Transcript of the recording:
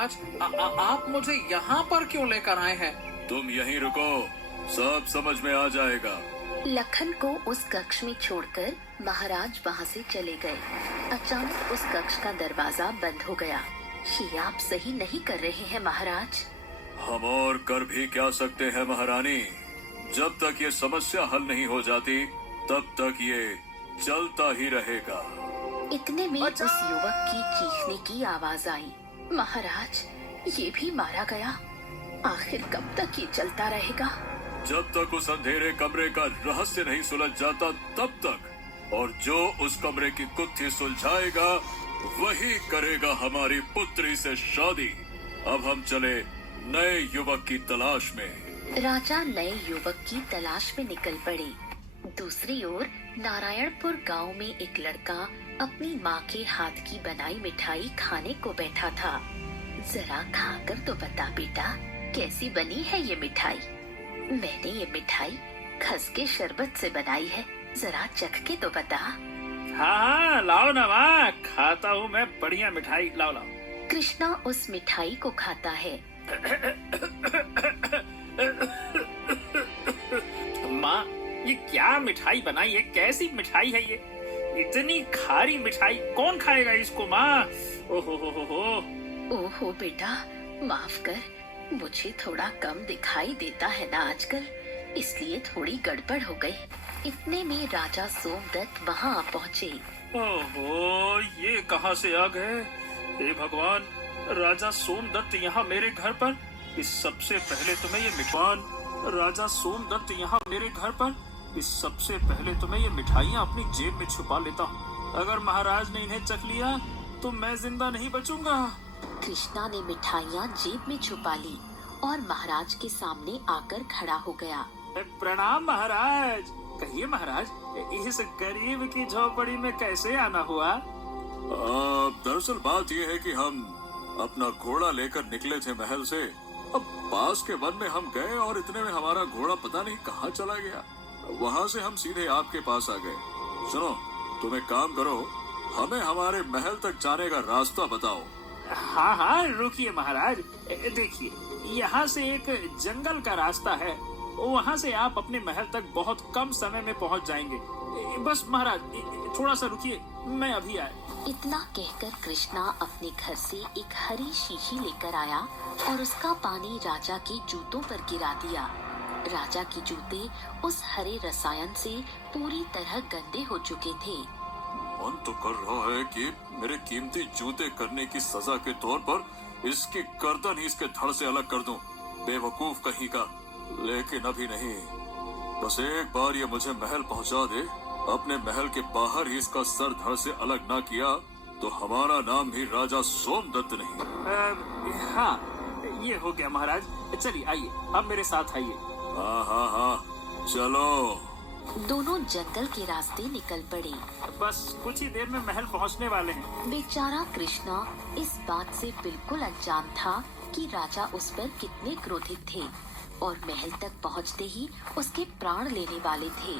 आज आप मुझे यहाँ पर क्यों लेकर आए हैं? तुम यहीं रुको, सब समझ में आ जाएगा। लखन को उस कक्ष में छोड़कर महाराज वहाँ से चले गए। अचानक उस कक्ष का दरवाजा बंद हो गया। ये आप सही नहीं कर रहे हैं महाराज। हम और कर भी क्या सकते हैं महारानी? जब तक ये समस्या हल नहीं हो जाती तब तक ये चलता ही रहेगा। इतने में उस युवक की चीखने की आवाज आई। महाराज, ये भी मारा गया। आखिर कब तक ये चलता रहेगा? जब तक उस अंधेरे कमरे का रहस्य नहीं सुलझ जाता तब तक। और जो उस कमरे की गुत्थी सुलझाएगा वही करेगा हमारी पुत्री से शादी। अब हम चले नए युवक की तलाश में। राजा नए युवक की तलाश में निकल पड़े। दूसरी ओर नारायणपुर गांव में एक लड़का अपनी माँ के हाथ की बनाई मिठाई खाने को बैठा था। जरा खाकर तो बता बेटा, कैसी बनी है ये मिठाई? मैंने ये मिठाई खस के शरबत से बनाई है, जरा चख के तो बता। हाँ, लाओ ना माँ, खाता हूँ मैं बढ़िया मिठाई, लाओ लाओ। कृष्णा उस मिठाई को खाता है। माँ, ये क्या मिठाई बनाई है? कैसी मिठाई है ये? इतनी खारी मिठाई कौन खाएगा इसको माँ? ओहो बेटा, माफ कर, मुझे थोड़ा कम दिखाई देता है ना आजकल, इसलिए थोड़ी गड़बड़ हो गई। इतने में राजा सोमदत्त वहाँ आ पहुँचे। ओहो, ये कहाँ से आ गए? हे भगवान, राजा सोमदत्त यहाँ मेरे घर पर? इस सबसे पहले तुम्हें ये मिठान, राजा सोमदत्त यहाँ मेरे घर पर? इस सबसे पहले तो मैं ये मिठाइयाँ अपनी जेब में छुपा लेता हूँ। अगर महाराज ने इन्हें चख लिया तो मैं जिंदा नहीं बचूंगा। कृष्णा ने मिठाइयाँ जेब में छुपा ली और महाराज के सामने आकर खड़ा हो गया। प्रणाम महाराज। कहिए महाराज, इस गरीब की झोपड़ी में कैसे आना हुआ? दरअसल बात यह है कि हम अपना घोड़ा लेकर निकले थे महल से। अब पास के वन में हम गए और इतने में हमारा घोड़ा पता नहीं कहाँ चला गया। वहाँ से हम सीधे आपके पास आ गए। सुनो, तुम एक काम करो, हमें हमारे महल तक जाने का रास्ता बताओ। हाँ हाँ, रुकिए महाराज, देखिए यहाँ से एक जंगल का रास्ता है, वहाँ से आप अपने महल तक बहुत कम समय में पहुँच जाएंगे। बस महाराज थोड़ा सा रुकिए, मैं अभी आया। इतना कहकर कृष्णा अपने घर से एक हरी शीशी लेकर आया और उसका पानी राजा के जूतों पर गिरा दिया। राजा के जूते उस हरे रसायन से पूरी तरह गंदे हो चुके थे। मन तो कर रहा है कि मेरे कीमती जूते करने की सजा के तौर पर इसकी गर्दन ही इसके धड़ से अलग कर दूं, बेवकूफ कहीं का। लेकिन अभी नहीं, बस एक बार ये मुझे महल पहुंचा दे। अपने महल के बाहर ही इसका सर धड़ से अलग ना किया तो हमारा नाम भी राजा सोमदत्त नहीं। हाँ, ये हो गया महाराज। चलिए आइए, अब मेरे साथ आइए। हाँ हाँ हाँ, चलो। दोनों जंगल के रास्ते निकल पड़े। बस कुछ ही देर में महल पहुंचने वाले हैं। बेचारा कृष्णा इस बात से बिल्कुल अनजान था कि राजा उस पर कितने क्रोधित थे और महल तक पहुंचते ही उसके प्राण लेने वाले थे।